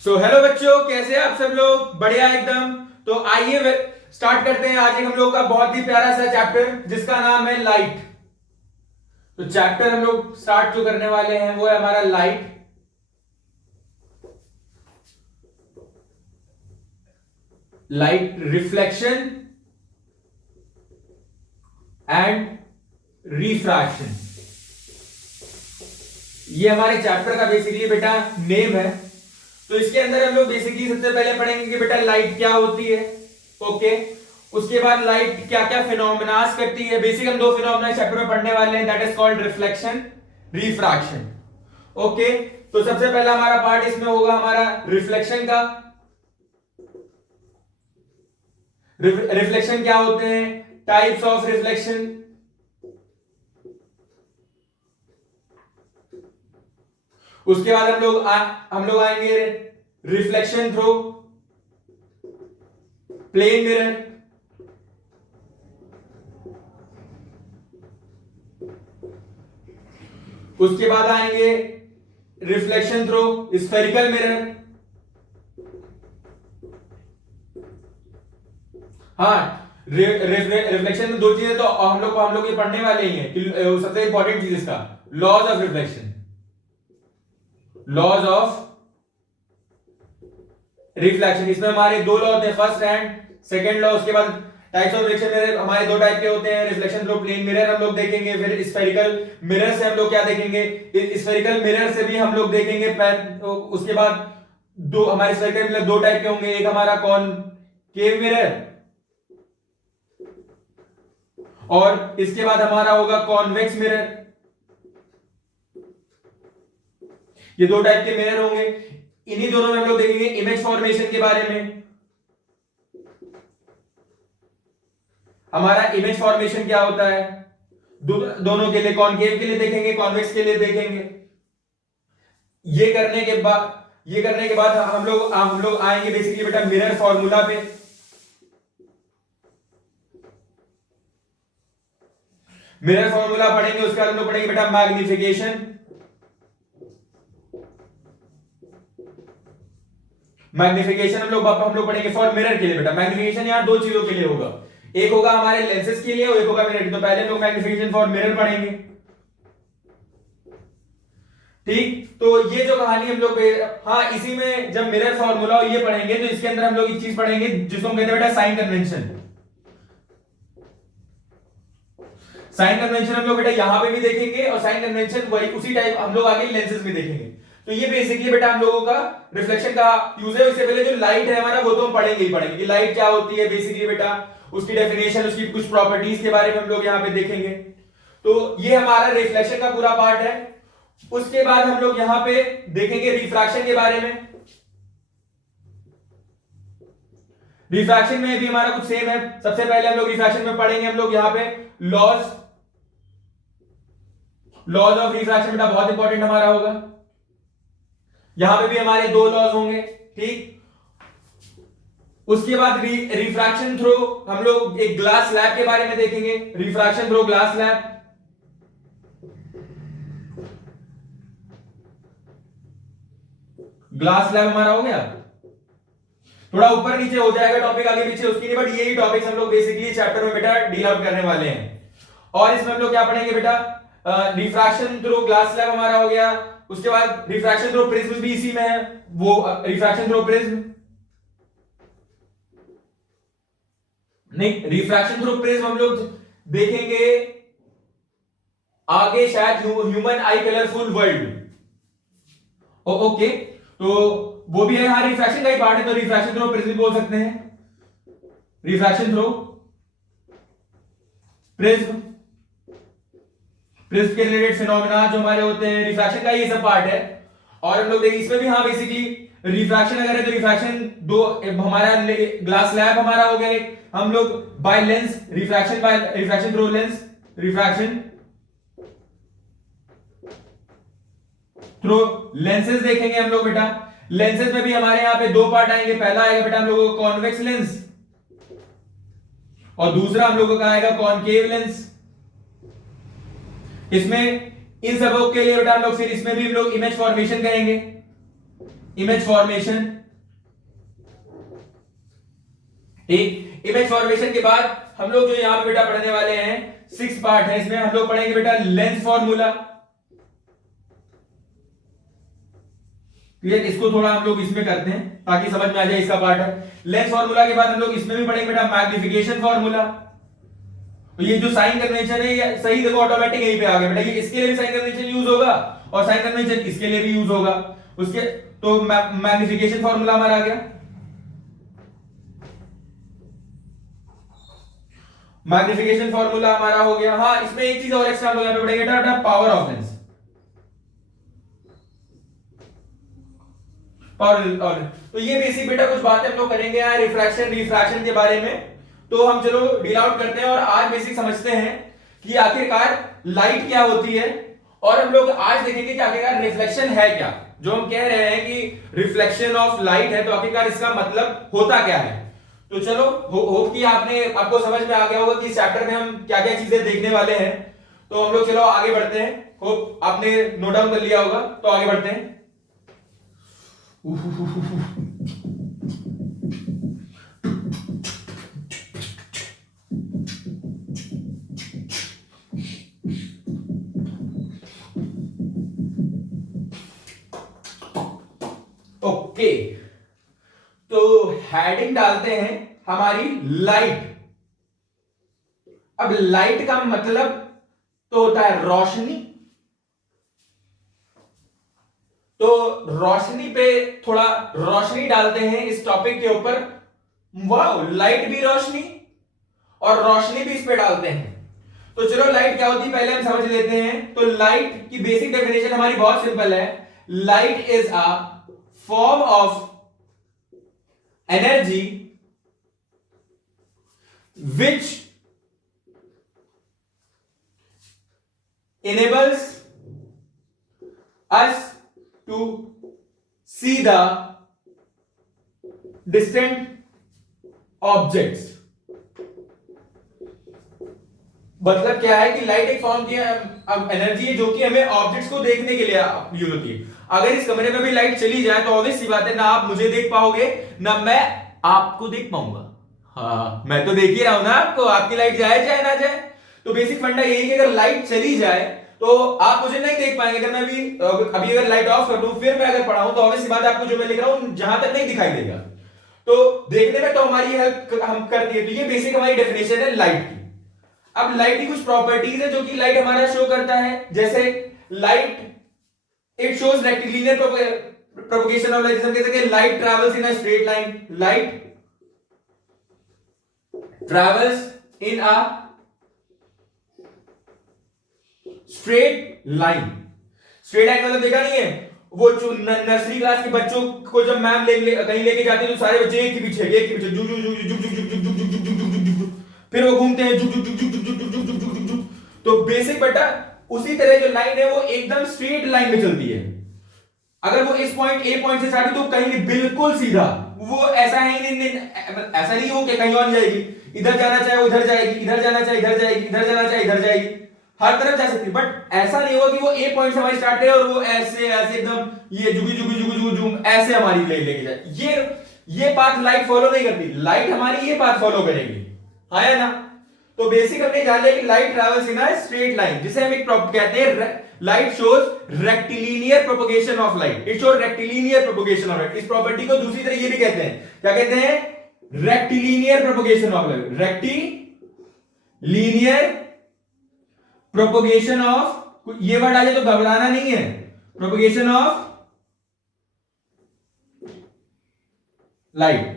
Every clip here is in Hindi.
हेलो बच्चों, कैसे हैं आप सब लोग? बढ़िया एकदम। तो आइए स्टार्ट करते हैं आज एक हम लोग का बहुत ही प्यारा सा चैप्टर जिसका नाम है लाइट। तो चैप्टर हम लोग स्टार्ट जो करने वाले हैं वो है हमारा light. Light reflection and refraction, ये हमारे चैप्टर का बेसिकली बेटा नेम है। तो इसके अंदर हम लोग बेसिकली सबसे पहले पढ़ेंगे कि बेटा लाइट क्या होती है। ओके, उसके बाद लाइट क्या क्या फिनोमेनास करती है। बेसिक हम दो फिनोमेना चैप्टर में पढ़ने वाले हैं, that is called reflection, refraction. Okay, तो सबसे पहला हमारा पार्ट इसमें होगा हमारा रिफ्लेक्शन का। रिफ्लेक्शन क्या होते हैं, टाइप्स ऑफ रिफ्लेक्शन। उसके बाद हम लोग आएंगे रिफ्लेक्शन थ्रू प्लेन मिरर। उसके बाद आएंगे रिफ्लेक्शन थ्रू स्फेरिकल मिरर। हाँ, रिफ्लेक्शन में दो चीजें तो हम लोग ये पढ़ने वाले ही हैं कि सबसे इंपॉर्टेंट चीज इसका laws of reflection, laws of reflection. इसमें हमारे दो लॉ होते हैं, फर्स्ट एंड सेकंड लॉ। उसके बाद टाइप्स ऑफ रिफ्लेक्शन मिरर हमारे दो टाइप के होते हैं, रिफ्लेक्शन थ्रू प्लेन मिरर हम लोग देखेंगे, फिर स्फेरिकल मिरर से हम लोग क्या देखेंगे, स्फेरिकल मिरर से भी हम लोग देखेंगे। उसके बाद दो हमारे स्फेरिकल मिरर दो टाइप के होंगे, एक हमारा कॉनकेव मिरर और इसके बाद हमारा होगा कॉन्वेक्स मिरर। ये दो टाइप के मिरर होंगे। इन्हीं दोनों में हम लोग देखेंगे इमेज फॉर्मेशन के बारे में। हमारा इमेज फॉर्मेशन क्या होता है, दोनों के लिए, कॉनकेव के लिए देखेंगे, कॉन्वेक्स के लिए देखेंगे। ये करने के बाद हम लोग आएंगे बेसिकली बेटा मिरर फॉर्मूला पे। मिरर फॉर्मूला पढ़ेंगे, उसके बाद हम लोग पढ़ेंगे बेटा मैग्निफिकेशन। मैग्निफिकेशन हम लोग पढ़ेंगे फॉर मिरर के लिए बेटा। मैग्निफिकेशन यहां दो चीजों के लिए होगा, एक होगा हमारे लेंसेज के लिए और एक होगा मिरर के। तो पहले हम लोग मैग्निफिकेशन फॉर मिरर पढ़ेंगे, ठीक। तो ये जो कहानी हम लोग, हाँ, इसी में जब मिरर फॉर्मूला और ये पढ़ेंगे तो इसके अंदर हम लोग एक चीज पढ़ेंगे जिसको हम कहते हैं बेटा साइन कन्वेंशन। साइन कन्वेंशन हम लोग बेटा यहां पे भी देखेंगे और साइन कन्वेंशन वही उसी टाइप हम लोग आगे लेंसेज में देखेंगे। तो ये बेसिकली बेटा हम लोगों का रिफ्लेक्शन का यूज है। इससे पहले जो लाइट है हमारा वो तो हम पढ़ेंगे ही पढ़ेंगे कि लाइट क्या होती है बेसिकली बेटा, उसकी डेफिनेशन, उसकी कुछ प्रॉपर्टीज के बारे में हम लोग यहाँ पे देखेंगे। तो ये हमारा रिफ्लेक्शन का पूरा पार्ट है। उसके बाद हम लोग यहाँ पे देखेंगे रिफ्रैक्शन के बारे में। रिफ्रैक्शन में भी हमारा कुछ सेम है। सबसे पहले हम लोग रिफ्रैक्शन में पढ़ेंगे हम लोग यहाँ पे लॉज ऑफ रिफ्रैक्शन बेटा बहुत इंपॉर्टेंट हमारा होगा। यहां पे भी हमारे दो लॉज होंगे, ठीक। उसके बाद रिफ्रैक्शन थ्रू हम लोग एक ग्लास स्लैब के बारे में देखेंगे, refraction through glass slab. Glass slab हमारा हो गया। थोड़ा ऊपर नीचे हो जाएगा टॉपिक आगे पीछे उसकी नहीं, बट यही टॉपिक हम लोग बेसिकली चैप्टर में बेटा डील आउट करने वाले हैं। और इसमें हम लोग क्या पढ़ेंगे बेटा, रिफ्रैक्शन थ्रू ग्लास स्लैब हमारा हो गया। उसके बाद रिफ्रैक्शन थ्रू प्रिज्म भी इसी में है, वो रिफ्रैक्शन थ्रू प्रिज्म नहीं, रिफ्रैक्शन थ्रू प्रिज्म हम लोग देखेंगे आगे शायद ह्यूमन आई कलरफुल वर्ल्ड। ओके, तो वो भी है, हाँ, रिफ्रैक्शन का ही पार्ट है। तो रिफ्रैक्शन थ्रू प्रिज्म बोल सकते हैं, रिफ्रैक्शन थ्रू प्रिज्म। प्रिज्म के रिलेटेड फिनोमेना जो हमारे होते हैं रिफ्रैक्शन का ये सब पार्ट है। और हम लोग देखिए इसमें भी, हाँ, बेसिकली रिफ्रैक्शन अगर है तो रिफ्रैक्शन दो, हमारा ग्लास स्लैब हमारा हो गया एक, हम लोग by lens, refraction through lens, refraction through lenses देखेंगे हम लोग बेटा। लेंसेज में भी हमारे यहां पे दो पार्ट आएंगे, पहला आएगा बेटा हम लोगों को कॉन्वेक्स लेंस और दूसरा हम लोगों का आएगा कॉनकेव लेंस। इसमें इन सबों के लिए बेटा हम लोग फिर इसमें भी हम लोग इमेज फॉर्मेशन करेंगे। Image formation. ठीक, इमेज फॉर्मेशन के बाद हम लोग जो यहां पे बेटा पढ़ने वाले हैं 6 पार्ट है, इसमें हम लोग पढ़ेंगे बेटा लेंस फॉर्मूला। क्लियर, इसको थोड़ा हम लोग इसमें करते हैं ताकि समझ में आ जाए, इसका पार्ट है। लेंस फॉर्मूला के बाद हम लोग इसमें भी पढ़ेंगे बेटा मैग्निफिकेशन फॉर्मूला। तो ये जो साइन कन्वेंशन है ये सही देखो ऑटोमेटिक यहीं पे आ गया बेटा, ये इसके लिए भी साइन कन्वेंशन यूज होगा और साइन कन्वेंशन इसके लिए भी यूज होगा। उसके तो मैग्निफिकेशन फॉर्मूला हमारा आ गया। मैग्निफिकेशन फॉर्मूला हमारा हो गया। हाँ, इसमें एक चीज और एक्स्ट्रा हम लोग यहां पे पढ़ेंगे बेटा, पावर ऑफ लेंस। पावर, तो ये बेसिक बेटा कुछ बातें हम लोग करेंगे यहाँ रिफ्रैक्शन रिफ्रैक्शन के बारे में। तो हम चलो डील आउट करते हैं और आज बेसिक समझते हैं कि आखिरकार लाइट क्या होती है, और हम लोग आज देखेंगे कि आखिरकार रिफ्लेक्शन है क्या। जो हम कह रहे हैं कि रिफ्लेक्शन ऑफ लाइट है, तो आखिरकार इसका मतलब होता क्या है। तो चलो होप कि आपको समझ में आ गया होगा कि इस चैप्टर में हम क्या क्या चीजें देखने वाले हैं। तो हम लोग चलो आगे बढ़ते हैं। होप आपने नोट डाउन कर लिया होगा, तो आगे बढ़ते हैं। ओके, तो हेडिंग डालते हैं हमारी लाइट। अब लाइट का मतलब तो होता है रोशनी। तो रोशनी पे थोड़ा रोशनी डालते हैं इस टॉपिक के ऊपर। वाह, लाइट भी रोशनी और रोशनी भी इस पे डालते हैं। तो चलो लाइट क्या होती है पहले हम समझ लेते हैं। तो लाइट की बेसिक डेफिनेशन हमारी बहुत सिंपल है। Light is a form of energy which enables us to see the distant objects। मतलब क्या है कि लाइट एक फॉर्म की एनर्जी है जो कि हमें ऑब्जेक्ट्स को देखने के लिए यूज होती है। अगर इस कमरे में भी लाइट चली जाए तो ऑब्वियस सी बात है, ना आप मुझे देख पाओगे ना मैं आपको देख पाऊंगा। हाँ, मैं तो देख ही रहा हूं ना आपको, आपकी लाइट जाए चाहे ना जाए। तो बेसिक फंडा यही है कि अगर लाइट चली जाए तो आप मुझे नहीं देख पाएंगे। अगर मैं भी अभी अगर लाइट ऑफ कर दूं फिर मैं अगर पढ़ाऊं तो ऑब्वियस सी बात है आपको जो मैं लिख रहा हूं जहां तक नहीं दिखाई देगा। तो देखने में तो हमारी हेल्प हम करती है। तो ये बेसिक हमारी डेफिनेशन है लाइट की। अब लाइट की कुछ प्रॉपर्टीज है जो कि लाइट हमारा शो करता है। जैसे light it shows rectilinear propagation of light. हम कह सकते हैं light travels in a straight line. Light travels in a straight line। Straight line मतलब देखा नहीं है वो जो नर्सरी क्लास के बच्चों को जब मैम कहीं लेके जाती है तो सारे बच्चे एक के पीछे जुग जुग जुग जुग जुग जुग जुग जुग जुग जुग जुग जुग, फिर वो घूमते हैं जुग जुग जुग जुग जुग जुग जुग जुग जुग जुग। तो बेसिक बेटा उसी तरह जो लाइन है वो एकदम स्ट्रेट लाइन में चलती है। अगर वो इस पॉइंट ए पॉइंट से स्टार्ट हो तो कहीं बिल्कुल सीधा, वो ऐसा है नहीं, ऐसा नहीं हो कि कहीं और जाएगी, इधर जाना चाहे उधर जाएगी, इधर जाना चाहे इधर जाएगी, इधर जाना चाहे इधर जाएगी, हर तरफ जा सकती है। बट ऐसा नहीं होगा कि वो ए पॉइंट से हमारी स्टार्ट है और वो ऐसे ऐसे एकदम ये जुगी जुगी जुगी जुगी जुग ऐसे हमारी लेके जाए। ये पाथ लाइट फॉलो नहीं करती। लाइट हमारी ये पाथ फॉलो करेगी, हाँ या ना। तो बेसिक हमने जान लिया कि light travels in a straight line, जिसे हम एक कहते हैं light shows rectilinear propagation of light. It shows rectilinear propagation of light. इस प्रॉपर्टी को दूसरी तरह ये भी कहते हैं, क्या कहते हैं? Rectilinear propagation of light. Rectilinear propagation of, ये वर्ड आ जाए तो घबराना नहीं है, propagation of light.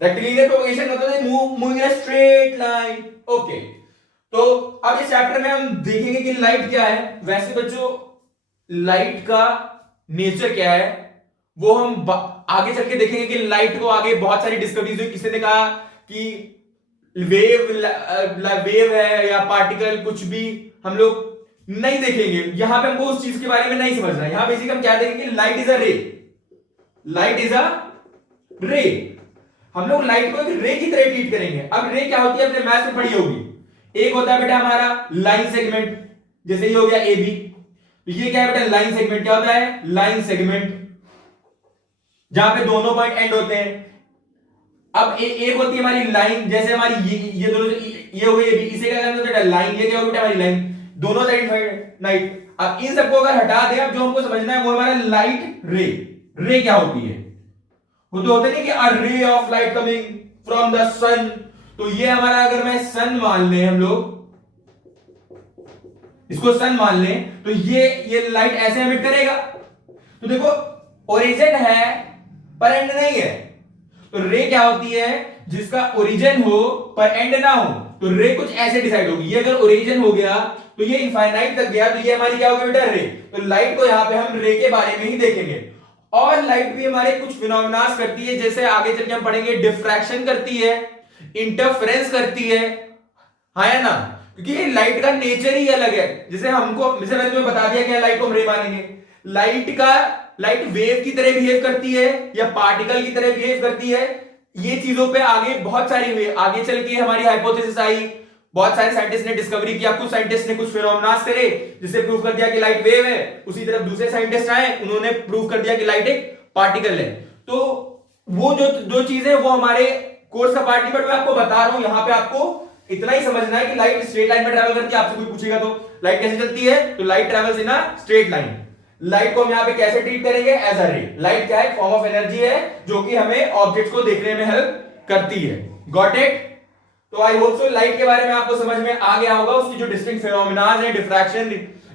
Rectilinear propagation मतलब है moving in a straight line. Okay, तो अब इस चैप्टर में हम देखेंगे कि लाइट क्या है। वैसे बच्चों लाइट का नेचर क्या है वो हम आगे चल के देखेंगे कि लाइट को आगे बहुत सारी डिस्कवरीज हुई। किसी ने कहा कि वेव है या पार्टिकल, कुछ भी हम लोग नहीं देखेंगे। यहां पे हमको उस चीज के बारे में नहीं समझना है। यहां बेसिक हम क्या देखेंगे, लाइट इज अ रे। लाइट इज अ रे। हम लोग लाइट को एक रे की तरह ट्रीट करेंगे। अब रे क्या होती है अपने मैथ्स में पढ़ी होगी। एक होता है बेटा हमारा लाइन सेगमेंट, जैसे ये हो गया ए बी। ये क्या है बेटा, लाइन सेगमेंट। क्या होता है? Line segment. जहां पे दोनों पॉइंट एंड होते हैं। अब एक होती है हमारी लाइन, जैसे हमारी ये दोनों, ये हो गई, इसे क्या कहते हैं लाइन, ये क्या होगी हमारी लाइन, दोनों साइड नाइट। अब इन सबको अगर हटा दें, अब जो हमको समझना है वो हमारा लाइट रे। रे क्या होती है, वो तो होता नहीं कि a ray of light coming from the sun. तो ये हमारा, अगर मैं सन मान लें, हम लोग इसको सन मान लें, तो ये लाइट ऐसे एमिट करेगा। तो देखो ओरिजिन है पर एंड नहीं है। तो रे क्या होती है, जिसका ओरिजिन हो पर एंड ना हो। तो रे कुछ ऐसे डिसाइड होगी, ये अगर ओरिजिन हो गया तो ये इनफाइनाइट तक गया, तो ये हमारी क्या होगी बेटा, रे। तो लाइट को यहां पे हम रे के बारे में ही देखेंगे। और लाइट भी हमारे कुछ फिनोमेनास करती है, जैसे आगे चल के हम पढ़ेंगे, डिफ्रैक्शन करती है, इंटरफेरेंस करती है, हाँ है ना, क्योंकि लाइट का नेचर ही अलग है। जैसे मैंने तुम्हें बता दिया कि लाइट को हम रे मानेंगे। लाइट वेव की तरह बिहेव करती है या पार्टिकल की तरह बिहेव करती है। ये चीजों पे आगे बहुत सारी हुई, आगे चल के हमारी हाइपोथेसिस आई, बहुत सारे साइंटिस्ट ने डिस्कवरी किया, कुछ साइंटिस्ट ने कुछ फिनोमेनास करे जिससे प्रूव कर दिया कि लाइट वेव है। उसी तरफ दूसरे साइंटिस्ट आए, उन्होंने प्रूव कर दिया कि लाइट एक पार्टिकल है। तो वो जो चीजें वो हमारे कोर्स का पार्ट नहीं, बट मैं आपको बता रहा हूं, यहां पे आपको इतना ही समझना है कि लाइट स्ट्रेट लाइन में ट्रैवल करती है। आपसे कोई पूछेगा तो लाइट कैसे चलती है, तो light travels in a straight line. Light को हम यहां पे कैसे ट्रीट करेंगे, एज अ रे। लाइट क्या है, फॉर्म ऑफ एनर्जी है जो कि हमें ऑब्जेक्ट्स को देखने में हेल्प करती है। Got it. तो आई होप सो लाइट के बारे में आपको समझ में आ गया होगा। उसकी जो डिस्टिंक्ट फिनोमेनास है, diffraction,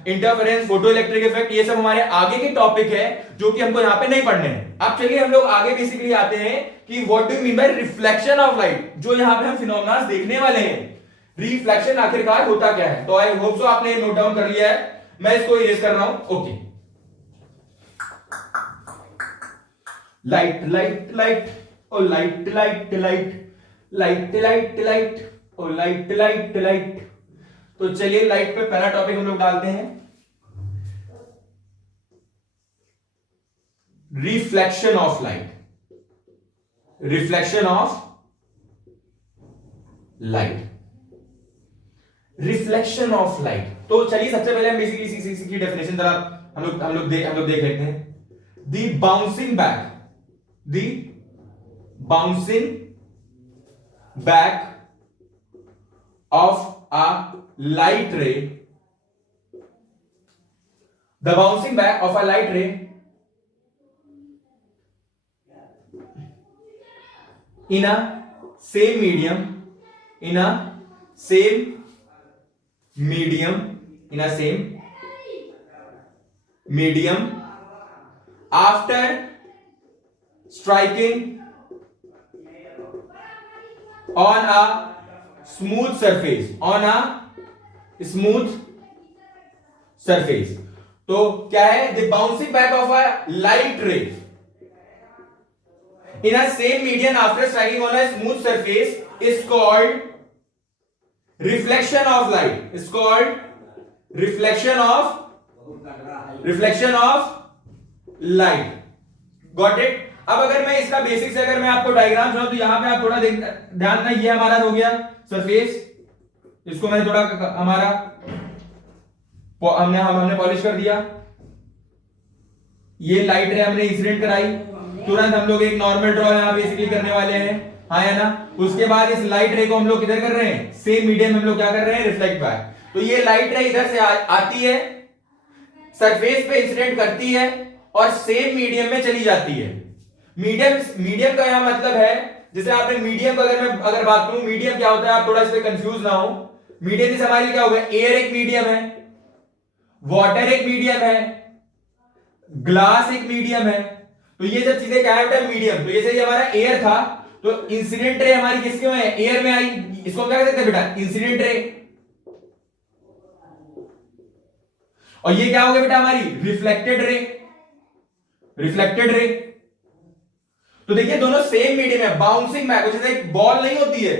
interference, photo electric effect, ये सब हमारे आगे के टॉपिक है जो कि हमको यहां पे नहीं पढ़ने हैं। अब चलिए हम लोग आगे बेसिकली आते हैं कि what do mean by reflection of light. जो यहां पे हम फिनोमेनास देखने वाले हैं, रिफ्लेक्शन आखिरकार होता क्या है। तो आई होप सो आपने नोट डाउन कर लिया है, मैं इसको इरेज कर रहा हूं। Okay, light light light, oh light light light, light light light, oh light light light. तो चलिए लाइट पे पहला टॉपिक हम लोग डालते हैं, reflection of light. Reflection of light, reflection of light. तो चलिए सबसे पहले हम बेसिकली इसी की डेफिनेशन जरा हम लोग देख लेते हैं। The bouncing back, the bouncing back of a light ray, the bouncing back of a light ray in a same medium, in a same medium, in a same medium after striking on a smooth surface, on a smooth surface। तो क्या है, the bouncing back of a light ray in a same medium after striking on a smooth surface is called reflection of light, is called reflection of light। Got it। अब अगर मैं इसका बेसिक से अगर मैं आपको डायग्राम सुनाऊं, तो यहां पे आप थोड़ा ध्यान दें, ये हमारा हो गया सरफेस, इसको मैंने थोड़ा हमारा हमने पॉलिश कर दिया। ये लाइट रे हमने इंसिडेंट कराई, तुरंत हम लोग एक नॉर्मल ड्रॉ यहां बेसिकली करने वाले हैं, हाँ है ना। उसके बाद इस लाइट रे को हम लोग किधर कर रहे हैं, सेम मीडियम हम लोग क्या कर रहे हैं, रिफ्लेक्ट बैक। तो ये लाइट रे इधर से आती है, सरफेस पे इंसिडेंट करती है और सेम मीडियम में चली जाती है। मीडियम का यहां मतलब है, जैसे आपने मीडियम को अगर बात करूं, मीडियम क्या होता है, आप थोड़ा इस पे कंफ्यूज ना हो। मीडियम जैसे हमारे लिए क्या होगा, एयर एक मीडियम है, वाटर एक मीडियम है, ग्लास एक मीडियम है। तो ये सब चीजें क्या है बेटा, मीडियम। तो जैसे ये हमारा एयर था, तो इंसिडेंट रे हमारी किसके में है, एयर में आई, इसको क्या कहते हैं बेटा, इंसिडेंट रे। और ये क्या हो गया बेटा, हमारी रिफ्लेक्टेड रे, रिफ्लेक्टेड रे। तो देखिए दोनों सेम मीडियम है। बाउंसिंग बैक, जैसे एक बॉल नहीं होती है,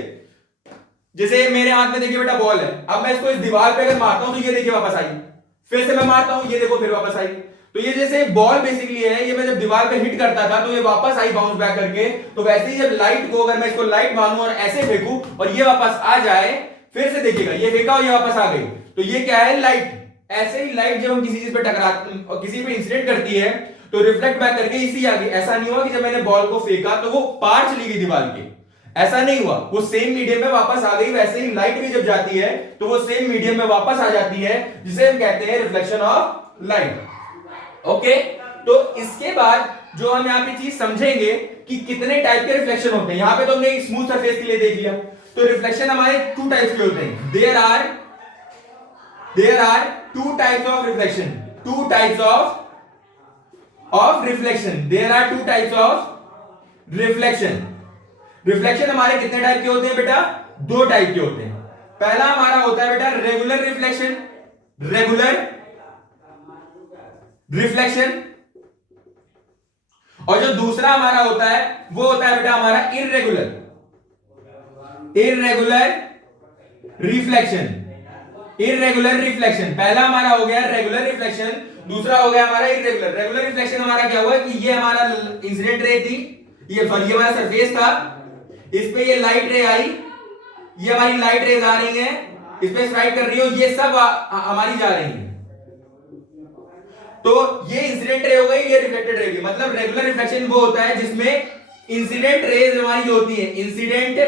जैसे मेरे हाथ में देखिए बेटा बॉल है, अब मैं इसको इस दीवार पे अगर मारता हूं तो ये देखिए वापस आई, फिर से मैं मारता हूं, ये देखो फिर वापस आई। तो ये जैसे बॉल बेसिकली है, ये मैं जब दीवार पे हिट करता था तो ये वापस आई बाउंस बैक करके। तो वैसे ही जब लाइट को, अगर मैं इसको लाइट मानूं और ऐसे फेंकूं और ये वापस आ जाए, फिर से देखिएगा ये फेंका और ये वापस आ गई, तो ये क्या है, लाइट। ऐसे ही लाइट जब हम किसी चीज पे टकराते, किसी पे इंसिडेंट करती है, तो रिफ्लेक्ट बैक करके इसी आ गई। ऐसा नहीं हुआ कि जब मैंने बॉल को फेंका तो वो पार चली गई दीवार के, ऐसा नहीं हुआ, वो सेम मीडियम में वापस आ गई। वैसे ही लाइट भी जब जाती है तो वो सेम मीडियम में वापस आ जाती है, जिसे हम कहते हैं रिफ्लेक्शन ऑफ लाइट। ओके, तो इसके बाद जो हम यहाँ पे चीज समझेंगे कि कितने टाइप के रिफ्लेक्शन होते हैं। यहां पे तो हमने एक स्मूथ सरफेस के लिए देख लिया, तो रिफ्लेक्शन हमारे 2 टाइप्स के होते हैं। There are 2 types of reflection, 2 types of reflection, there are 2 types of reflection. Reflection हमारे कितने टाइप के होते हैं बेटा? 2 टाइप के होते हैं। पहला हमारा होता है बेटा रेगुलर रिफ्लेक्शन, रेगुलर रिफ्लेक्शन, और जो दूसरा हमारा होता है वो होता है बेटा हमारा इररेगुलर रिफ्लेक्शन। इररेगुलर रिफ्लेक्शन पहला हमारा हो गया रेगुलर रिफ्लेक्शन, दूसरा हो गया हमारा इररेगुलर। रेगुलर रिफ्लेक्शन हमारा क्या हुआ कि ये हमारा इंसिडेंट रे थी, ये हमारा सरफेस था, इस पे ये लाइट रे आई, ये हमारी लाइट रेज आ रही हैं, इस पे स्ट्राइक कर रही हो, ये सब हमारी जा रही है। तो ये इंसिडेंट रे हो गई, ये रिफ्लेक्टेड रे होगी। मतलब रेगुलर रिफ्लेक्शन वो होता है जिसमें इंसिडेंट रेज हमारी जो होती है, इंसिडेंट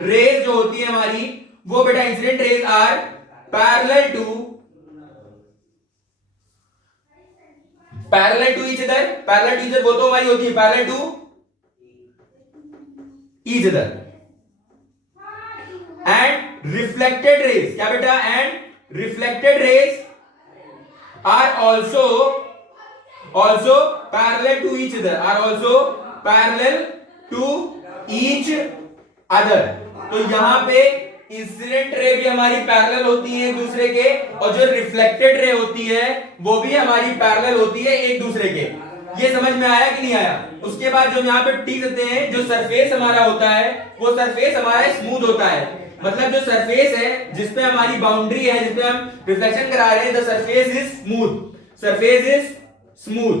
रेज जो होती है हमारी, वो बेटा incident rays are parallel to each other, वो तो हमारी होती है parallel to each other. And reflected rays क्या बेटा? And reflected rays are also parallel to each other, तो यहां पे इंसिडेंट रे भी हमारी पैरेलल होती है एक दूसरे के, और जो रिफ्लेक्टेड रे होती है वो भी हमारी पैरेलल होती है एक दूसरे के। ये समझ में आया कि नहीं आया? उसके बाद जो यहां पे टी देते हैं, जो सरफेस हमारा होता है वो सरफेस हमारा स्मूथ होता है। मतलब जो सरफेस है जिसपे हमारी बाउंड्री है, जिसपे हम रिफ्लेक्शन करा रहे हैं, the surface is smooth.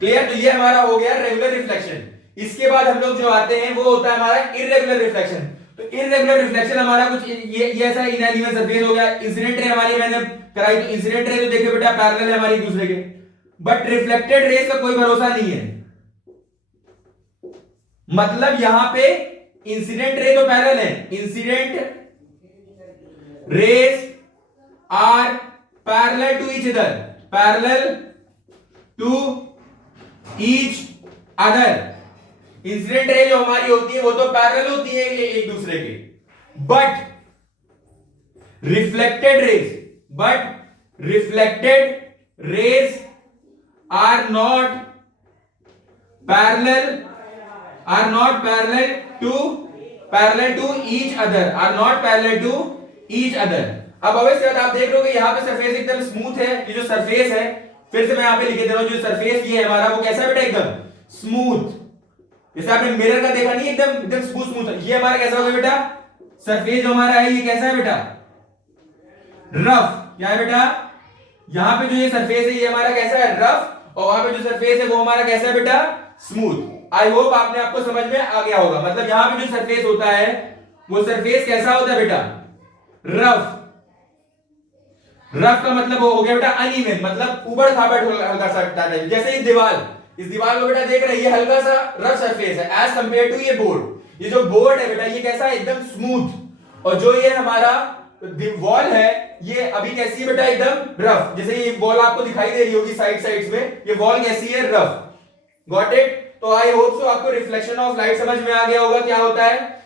Clear? तो ये हमारा हो गया रेगुलर रिफ्लेक्शन। इसके बाद हम लोग जो आते हैं वो होता है हमारा इररेगुलर रिफ्लेक्शन। तो इररेगुलर रिफ्लेक्शन हमारा कुछ ये ऐसा इनएलिमेंट सरफेस हो गया। इंसिडेंट रे हमारी मैंने कराई, तो इंसिडेंट रे तो देखिए बेटा पैरेलल है हमारी एक दूसरे के, बट रिफ्लेक्टेड रेज का कोई भरोसा नहीं है। मतलब यहां पे इंसिडेंट रे तो पैरेलल है, incident rays are parallel to each other, incident ray जो हमारी होती है वो तो पैरेलल होती है एक दूसरे के, but reflected rays are not parallel to each other. अब अवश्य आप देख रहे हो कि यहाँ पे सरफेस एकदम स्मूथ है। ये जो सरफेस है, फिर से मैं यहाँ पे लिखे दे रहा हूं, जो सरफेस ये है हमारा वो कैसा है बेटा? एकदम स्मूथ। जैसे आपने मिरर का देखा नहीं, एकदम स्मूथ। ये हमारा कैसा होगा बेटा? सरफेस जो हमारा है ये कैसा है बेटा? रफ। क्या है बेटा? यहाँ पे जो ये सरफेस है ये हमारा कैसा है? रफ। और वहां पे जो सरफेस है वो हमारा कैसा है बेटा? स्मूथ। आई होप आपने आपको समझ में आ गया होगा। मतलब यहाँ पे जो सरफेस होता है वो सरफेस कैसा होता है बेटा? रफ का मतलब वो हो गया बेटा अनइवन, मतलब उबड़ खाबड़ हल्का सा टाइप। जैसे इस दीवार को बेटा देख रहे हैं, ये हल्का सा रफ सरफेस है एज कंपेयर टू ये बोर्ड। ये जो बोर्ड है बेटा ये कैसा है? एकदम स्मूथ। और जो ये हमारा वॉल है ये अभी कैसी है बेटा? एकदम रफ। जैसे ये वॉल आपको दिखाई दे रही होगी साइड्स में, ये वॉल कैसी है? रफ। Got it? तो आई होप सो आपको रिफ्लेक्शन ऑफ लाइट समझ में आ गया होगा क्या होता है,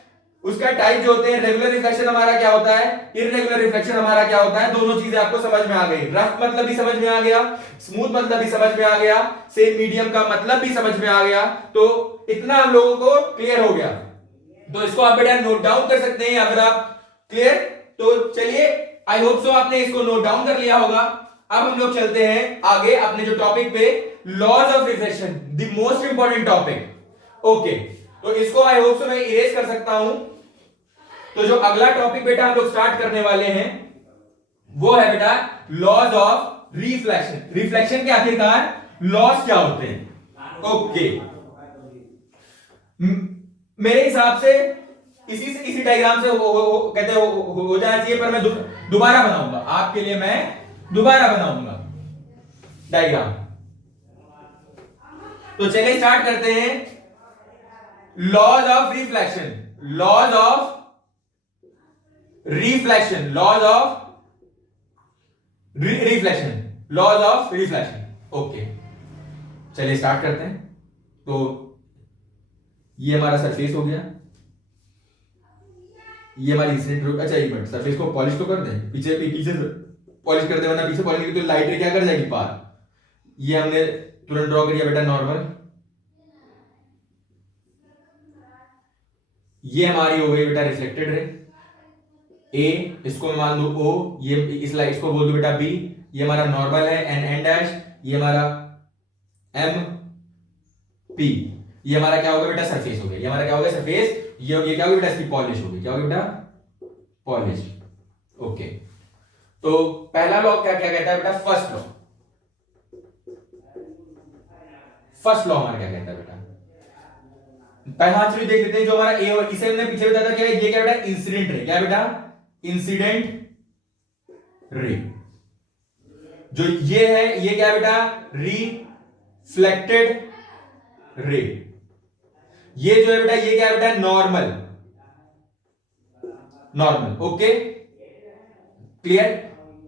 उसका टाइप जो होते हैं। रेगुलर रिफ्लेक्शन हमारा क्या होता है, इररेगुलर रिफ्लेक्शन हमारा क्या होता है। दोनों चीजें आपको समझ में आ गई। रफ मतलब भी समझ में आ गया, स्मूथ मतलब भी समझ में आ गया, सेम मीडियम का मतलब भी समझ में आ गया। तो इतना हम लोगों को क्लियर हो गया। तो इसको आप बेटा नोट डाउन कर सकते हैं अगर आप क्लियर। तो चलिए, आई होप सो आपने इसको नोट डाउन कर लिया होगा। अब हम लोग चलते हैं आगे अपने जो टॉपिक पे, laws of reflection, the most important topic. Okay, तो इसको आई होप सो मैं इरेज कर सकता हूं। तो जो अगला टॉपिक बेटा हम लोग स्टार्ट करने वाले हैं वो है बेटा लॉज ऑफ रिफ्लेक्शन। रिफ्लेक्शन के आखिरकार लॉज क्या होते हैं? ओके, मेरे हिसाब से इसी डायग्राम से कहते हैं हो जाना चाहिए, पर मैं दोबारा बनाऊंगा आपके लिए, मैं दोबारा बनाऊंगा डायग्राम। तो चलिए स्टार्ट करते हैं laws of reflection, laws of reflection, laws of reflection, laws of reflection. Okay, चलिए स्टार्ट करते हैं। तो ये हमारा सरफेस हो गया, ये हमारी इंसिडेंट ग्रुप। अच्छा एक मिनट, सरफेस को पॉलिश तो कर दें, पीछे पीछे पॉलिश कर दे, वरना पीछे पॉलिश की तो लाइट क्या कर जाएगी पार। ये हमने तुरंत ड्रॉ कर दिया बेटा नॉर्मल। ये हमारी हो गई बेटा रिफ्लेक्टेड रे ए, इसको मान लो ओ, ये इस लाइट इसको बोल दो बेटा बी, ये हमारा नॉर्मल है एन एन डैश, ये हमारा एम पी, ये हमारा क्या होगा बेटा सरफेस हो गया, ये हमारा क्या होगा सरफेस, ये क्या होगा बेटा इसकी पॉलिश होगी, क्या होगा बेटा पॉलिश। ओके, तो पहला लॉ क्या क्या कहता है बेटा, फर्स्ट लॉ, फर्स्ट लॉ हमारा क्या कहता है बेटा, पहला चलिए देख लेते हैं जो हमारा ए, और इसे हमने पीछे बताया था क्या है, ये क्या बेटा इंसिडेंट रे, क्या बेटा इंसिडेंट रे। जो ये है ये क्या बेटा रिफ्लेक्टेड रे। ये जो है बेटा ये क्या है बेटा नॉर्मल, नॉर्मल। ओके क्लियर,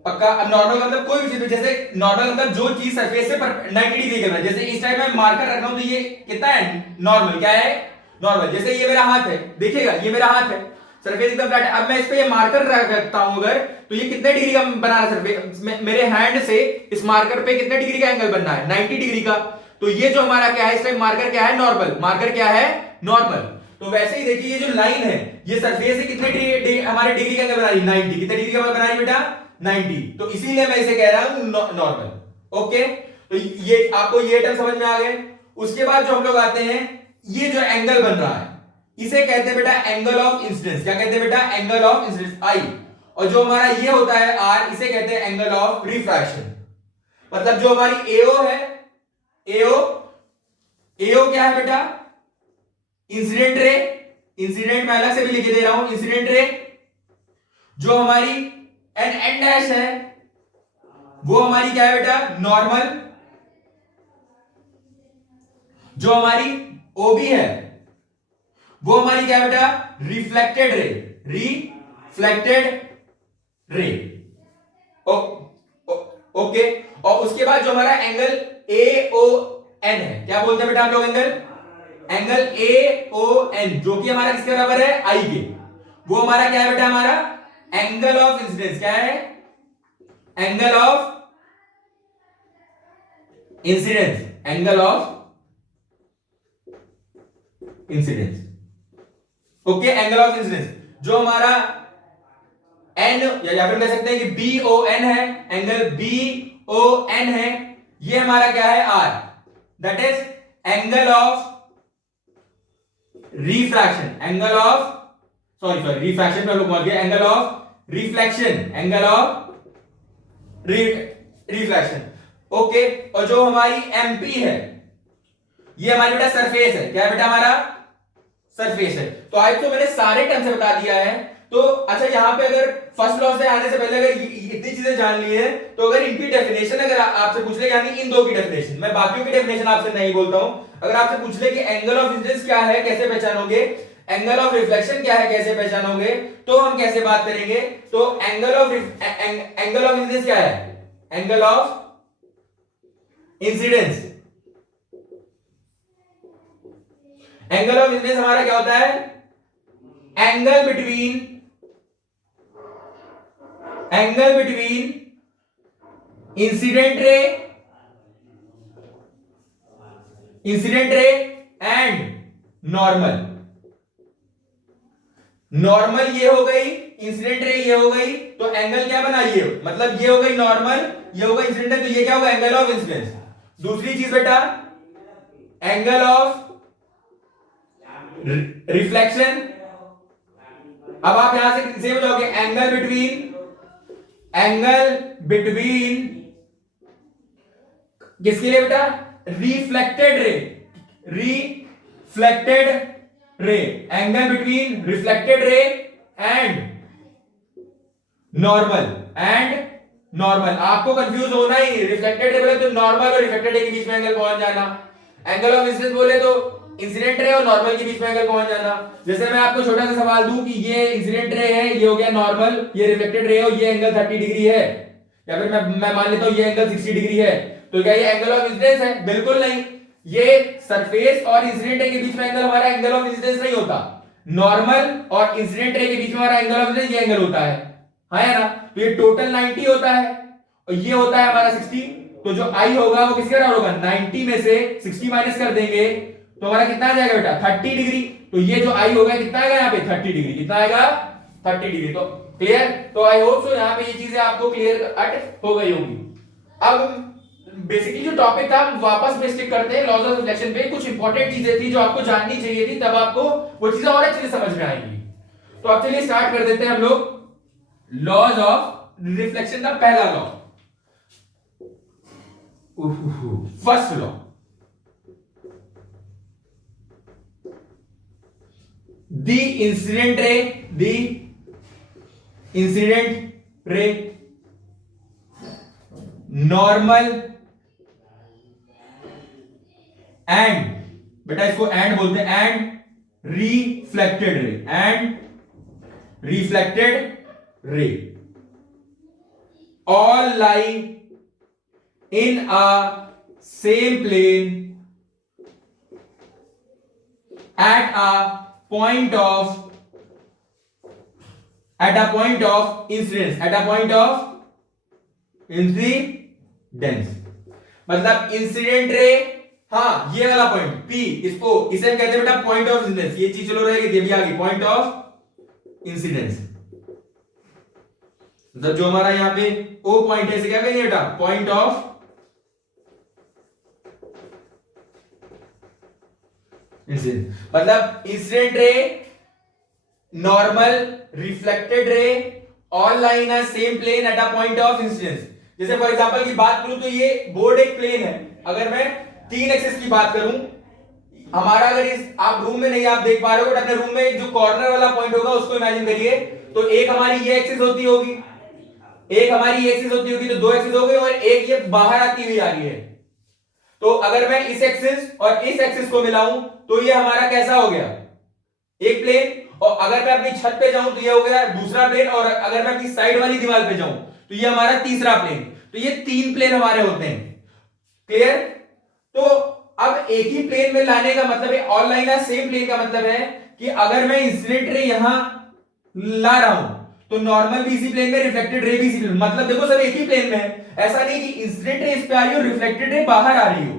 पक्का। अब नॉर्मल का मतलब कोई भी चीज, जैसे नॉर्मल मतलब जो चीज सरफेस से 90 डिग्री का है, जैसे इस टाइप में मार्कर रख रहा हूं तो ये कितना है नॉर्मल, क्या है नॉर्मल। जैसे ये मेरा हाथ है, देखिएगा ये मेरा हाथ है, सरफेस एकदम फ्लैट है। अब मैं इस पे ये मार्कर रखता हूं अगर, तो ये कितने डिग्री का बना रहा है सरफेस, मेरे हैंड से इस मार्कर पे कितने डिग्री का एंगल बनना है 90 डिग्री का। तो ये जो हमारा क्या है इस टाइप मार्कर क्या है नॉर्मल, मार्कर क्या है नॉर्मल। तो वैसे ही देखिए ये जो लाइन है ये सरफेस से कितने हमारे डिग्री का एंगल बना रही है 90, कितने डिग्री का बना रही है बेटा 90। तो इसीलिए मैं इसे कह रहा हूं नॉर्मल। ओके, तो ये आपको ये टर्म समझ में आ गए। उसके बाद जो हम लोग आते हैं, ये जो एंगल बन रहा है इसे कहते हैं बेटा एंगल ऑफ इंसिडेंस। क्या कहते हैं बेटा एंगल ऑफ इंसिडेंस आई। और जो हमारा ये होता है आर, इसे कहते हैं एंगल ऑफ रिफ्रैक्शन। मतलब जो हमारी एओ है, एओ, एओ क्या है बेटा इंसिडेंट रे, इंसिडेंट मैं अलग से भी लिख दे रहा हूं इंसिडेंट रे। जो हमारी एन एन डैश है वो हमारी क्या है बेटा नॉर्मल। जो हमारी ओबी है वो हमारी क्या है बेटा reflected ray, reflected ray. Okay, और उसके बाद जो हमारा एंगल ए ओ एन है, क्या बोलते हैं बेटा हम लोग angle, angle A O N, जो कि हमारा किसके बराबर है आई के, वो हमारा क्या है बेटा हमारा एंगल ऑफ इंसिडेंस। क्या है angle of incidence, angle of incidence. Okay, angle of incidence जो हमारा एन या फिर कह सकते हैं कि बी ओ एन है, एंगल बी ओ एन है, ये हमारा क्या है R, that is angle of refraction, angle of sorry refraction में हम लोग बोल गए, angle of reflection, angle of reflection. Okay, और जो हमारी एमपी है ये हमारी बेटा सरफेस है, क्या है बेटा हमारा सरफेस है। तो आज तो मैंने सारे टर्म से बता दिया है। तो अच्छा यहाँ पे अगर फर्स्ट लॉ से आने से पहले अगर इतनी चीजें जान ली है, तो अगर इनकी डेफिनेशन अगर आपसे पूछ ले, यानी इन दो की डेफिनेशन, मैं बाकियों की डेफिनेशन आपसे नहीं बोलता हूं, अगर आपसे पूछ ले कि एंगल ऑफ इंसिडेंस क्या है कैसे पहचानोगे, एंगल ऑफ रिफ्लेक्शन क्या है कैसे पहचानोगे, तो हम कैसे बात करेंगे। तो एंगल ऑफ इंसिडेंस क्या है, angle of incidence, angle of incidence हमारा क्या होता है angle between incident ray and normal. Normal ये हो गई, इंसिडेंट रे ये हो गई, तो एंगल क्या बना ये, मतलब ये हो गई नॉर्मल, ये हो गई इंसिडेंट, तो ये क्या होगा एंगल ऑफ इंसिडेंस। दूसरी चीज बेटा एंगल ऑफ रिफ्लेक्शन। अब आप यहां से सेम हो जाओगे, एंगल बिटवीन किसके लिए बेटा reflected ray, angle between reflected ray and normal, आपको कंफ्यूज होना ही, रिफ्लेक्टेड रे बोले तो नॉर्मल और रिफ्लेक्टेड रे के बीच में एंगल पहुंच जाना, एंगल ऑफ इंसिडेंस बोले तो इंसिडेंट रे और नॉर्मल के बीच में एंगल पहुंच जाना। जैसे मैं आपको छोटा सा सवाल दूं कि ये इंसिडेंट रे है, ये हो गया नॉर्मल, ये रिफ्लेक्टेड रे है और ये एंगल 30 डिग्री है, या फिर मैं मान लेता हूं ये एंगल 60 डिग्री है, तो क्या ये एंगल ऑफ इंसिडेंस है? बिल्कुल नहीं। ये सरफेस और इंसिडेंट रे के बीच में एंगल हमारा एंगल ऑफ इंसिडेंस नहीं होता। नॉर्मल और इंसिडेंट रे के बीच में हमारा एंगल ऑफ इंसिडेंस ये एंगल होता है, हाँ या ना? तो ये टोटल 90 होता है और ये होता है हमारा 60। तो जो आई होगा वो किसके बराबर होगा? 90 में से 60 माइनस कर देंगे तो हमारा कितना आ जाएगा बेटा? 30 डिग्री। तो ये जो आई होगा कितना आएगा यहाँ पे? 30 डिग्री। कितना आएगा? 30 डिग्री। तो क्लियर? तो आई होप सो यहाँ पे ये चीजें आपको क्लियर कट हो गई होंगी। अब बेसिकली जो टॉपिक था वापस में स्टिक करते हैं लॉज ऑफ रिफ्लेक्शन पे। कुछ इंपॉर्टेंट चीजें थी जो आपको जाननी चाहिए थी, तब आपको वो चीजें और अच्छे से समझ में आएंगी। तो अब चलिए स्टार्ट कर देते हैं हम लोग लॉज ऑफ रिफ्लेक्शन का पहला law, first law. The incident ray normal and, बेटा इसको एंड बोलते हैं, एंड रिफ्लेक्टेड रे all lie in a same plane at a point of incidence, मतलब इंसिडेंट रे, हाँ ये वाला पॉइंट P, इसे हम कहते हैं बेटा पॉइंट ऑफ इंसिडेंस। ये चीज चलो रहेगी, ये भी आ गई पॉइंट ऑफ इंसिडेंस। मतलब जो हमारा यहाँ पे O पॉइंट है, इसे क्या कहेंगे बेटा? Point of incident. मतलब incident ray, normal, reflected ray all lie in a same plane at a point of incidence. जैसे फॉर एग्जांपल की बात करूं तो ये बोर्ड एक प्लेन है। अगर मैं 3 एक्सिस की बात करूं, हमारा अगर इस आप रूम में नहीं आप देख पा रहे हो, बट अपने रूम में जो कॉर्नर वाला पॉइंट होगा उसको इमेजिन करिए। तो एक हमारी ये एक्सिस होती होगी, एक हमारी ये एक्सिस होती होगी, तो 2 एक्सिस हो गई और एक ये बाहर आती हुई आ रही है। तो अगर मैं इस एक्सिस और इस एक्सिस को मिलाऊं तो ये हमारा कैसा हो गया? एक प्लेन। और अगर मैं अपनी छत पे जाऊं तो ये हो गया दूसरा प्लेन, और अगर मैं अपनी साइड वाली दीवार पे जाऊं तो ये हमारा तीसरा प्लेन। तो ये 3 प्लेन हमारे होते हैं। क्लियर? तो अब एक ही प्लेन में लाने का मतलब है, ऑल लाइन सेम प्लेन का मतलब है कि अगर मैं इंसिडेंट रे यहां ला रहा हूं तो नॉर्मल भी इसी प्लेन में, रिफ्लेक्टेड रे भी इसी प्लेन। मतलब देखो सब एक ही प्लेन में है। ऐसा नहीं कि इंसिडेंट रे इस पे आ रही हो, रिफ्लेक्टेड रे बाहर आ रही हो।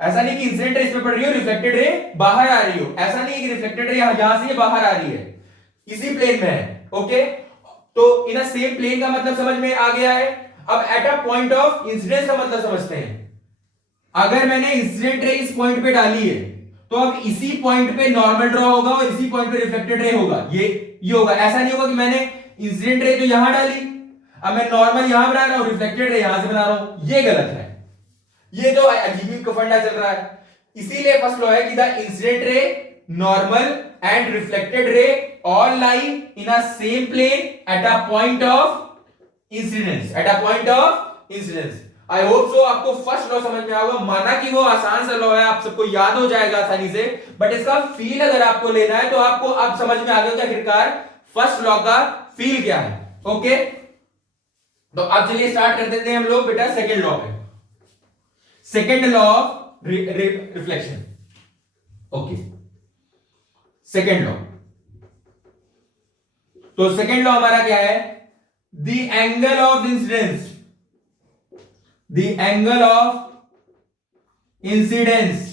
ऐसा नहीं कि इंसिडेंट रे इस पे पड़ रही हो, रिफ्लेक्टेड रे बाहर आ रही हो। ऐसा नहीं कि रिफ्लेक्टेड रे यहां से बाहर आ रही है, इसी प्लेन में है। ओके, तो इन अ सेम प्लेन का मतलब समझ में आ गया है। अब eight a point of incidence का मतलब समझते हैं। अगर मैंने इंसिडेंट रे इस पॉइंट पे डाली है तो अब इसी पॉइंट पे नॉर्मल ड्रॉ होगा और इसी पॉइंट पे रिफ्लेक्टेड रे होगा। ये होगा। ऐसा नहीं होगा कि मैंने इंसिडेंट रे तो यहां डाली, अब मैं नॉर्मल यहां बना रहा हूं, रिफ्लेक्टेड रे यहां से बना रहा हूं। ये गलत है। ये तो अजीब का फंडा चल रहा है। इसीलिए फर्स्ट लॉ है कि the incident ray, normal and reflected ray all lie in a same plane at a point of incidence, I hope so आपको फर्स्ट लॉ समझ में आएगा। माना कि वो आसान सा लॉ है, आप सबको याद हो जाएगा आसानी से, बट इसका फील अगर आपको लेना है तो आपको अब समझ में आ गया कि आखिरकार फर्स्ट लॉ का फील क्या है। ओके, तो अब चलिए स्टार्ट कर देते हैं हम लोग बेटा सेकेंड लॉ पे। Second law of reflection. Okay, second law. तो सेकेंड लॉ हमारा क्या है? The angle of incidence, the angle of incidence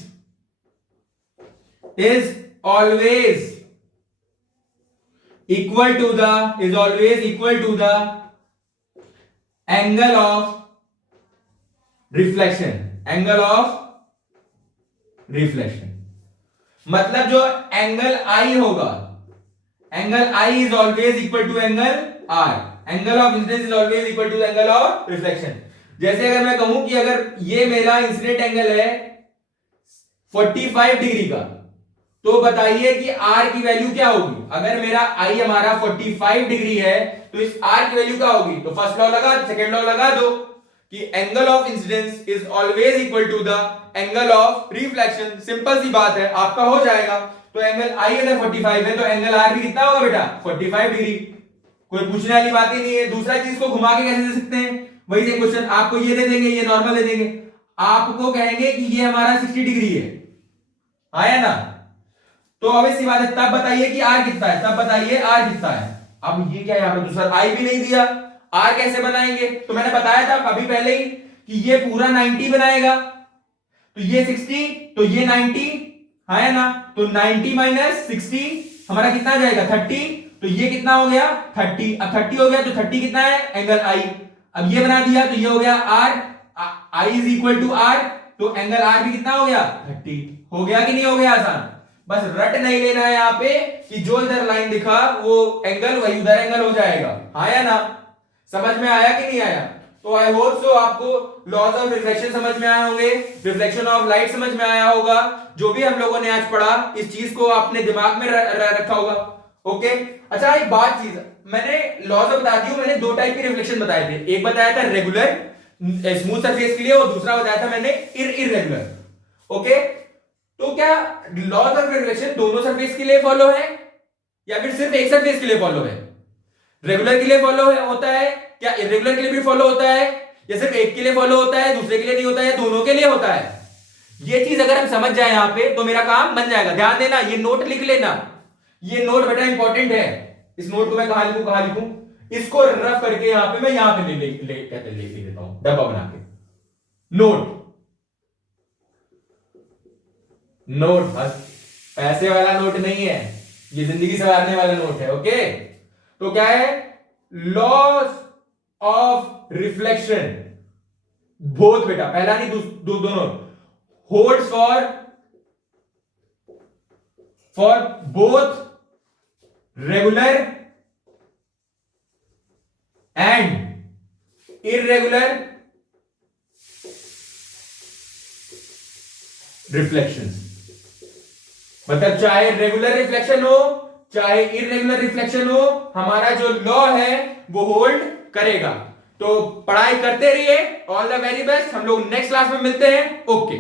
is always equal to the angle of reflection, मतलब जो एंगल आई होगा, angle I is always equal to angle R, angle of incidence is always equal to angle of reflection. जैसे अगर मैं कहूं कि अगर ये मेरा इंसिडेंट एंगल है 45 डिग्री का, तो बताइए कि आर की वैल्यू क्या होगी? अगर मेरा आई हमारा 45 डिग्री है तो इस आर की वैल्यू क्या होगी? तो फर्स्ट लॉ लगा, सेकेंड लॉ लगा दो कि angle of incidence is always equal to the angle of reflection. Simple सी बात है, आपका हो जाएगा। तो एंगल आई अगर 45 है तो एंगल आर भी कितना होगा बेटा 45 डिग्री। कोई पूछने वाली बात ही नहीं है। दूसरा चीज को घुमा के कैसे दे सकते हैं, वही से क्वेश्चन आपको ये दे देंगे, ये नॉर्मल दे देंगे, आपको कहेंगे कि ये हमारा 60 डिग्री है, आया ना। तो अब इसी बात है, तब बताइए कि आर कितना है, तब बताइए आर कितना है। अब ये क्या है, यहां पे दूसरा आई भी नहीं दिया, आर कैसे बनाएंगे। तो मैंने बताया था अभी पहले ही कि ये पूरा 90 बनाएगा, तो ये 60 तो ये 90, है ना। तो 90 माइनस 60 हमारा कितना आ जाएगा 30, तो ये कितना हो गया 30। अब 30 हो गया तो 30 कितना है एंगल आई। अब ये बना दिया तो ये हो गया R, I is equal to R, तो एंगल आर भी कितना हो गया 30। हो गया कि नहीं हो गया आसान। बस रट नहीं लेना है यहाँ पे कि जो इधर लाइन दिखा वो एंगल वही उधर एंगल हो जाएगा, आया ना। समझ में आया कि नहीं आया। तो आई होप सो आपको लॉज ऑफ रिफ्लेक्शन समझ में आए होंगे, रिफ्लेक्शन ऑफ लाइट समझ में आया होगा। जो भी हम लोगों ने आज पढ़ा इस चीज को आपने दिमाग में रखा होगा। ओके, अच्छा एक बात चीज, मैंने लॉज बता दी, मैंने दो टाइप के रिफ्लेक्शन बताए थे। एक बताया था रेगुलर स्मूथ सरफेस के लिए और दूसरा बताया था मैंने इररेगुलर। ओके, तो क्या लॉज ऑफ रिफ्लेक्शन दोनों सरफेस के लिए फॉलो है या फिर सिर्फ एक सरफेस के लिए फॉलो है। रेगुलर के लिए फॉलो है होता है क्या, इरेगुलर के लिए भी फॉलो होता है, या सिर्फ एक के लिए फॉलो होता है दूसरे के लिए नहीं होता है, दोनों के लिए होता है। ये चीज अगर हम समझ जाए यहां पे तो मेरा काम बन जाएगा। ध्यान देना, ये नोट लिख लेना, ये नोट बेटा इंपॉर्टेंट है। इस नोट को मैं कहां लिखूं, इसको रफ करके यहां पे मैं यहां पे लिख देता हूं डब्बा बना के। नोट बस पैसे वाला नोट नहीं है, ये जिंदगी संवारने वाला नोट है। ओके, तो क्या है लॉज ऑफ रिफ्लेक्शन, बोथ बेटा, पहला नहीं दोनों, holds for both regular and irregular reflections. मतलब चाहे रेगुलर रिफ्लेक्शन हो चाहे इररेगुलर रिफ्लेक्शन हो, हमारा जो लॉ है वो होल्ड करेगा। तो पढ़ाई करते रहिए, ऑल द वेरी बेस्ट। हम लोग नेक्स्ट क्लास में मिलते हैं। ओके।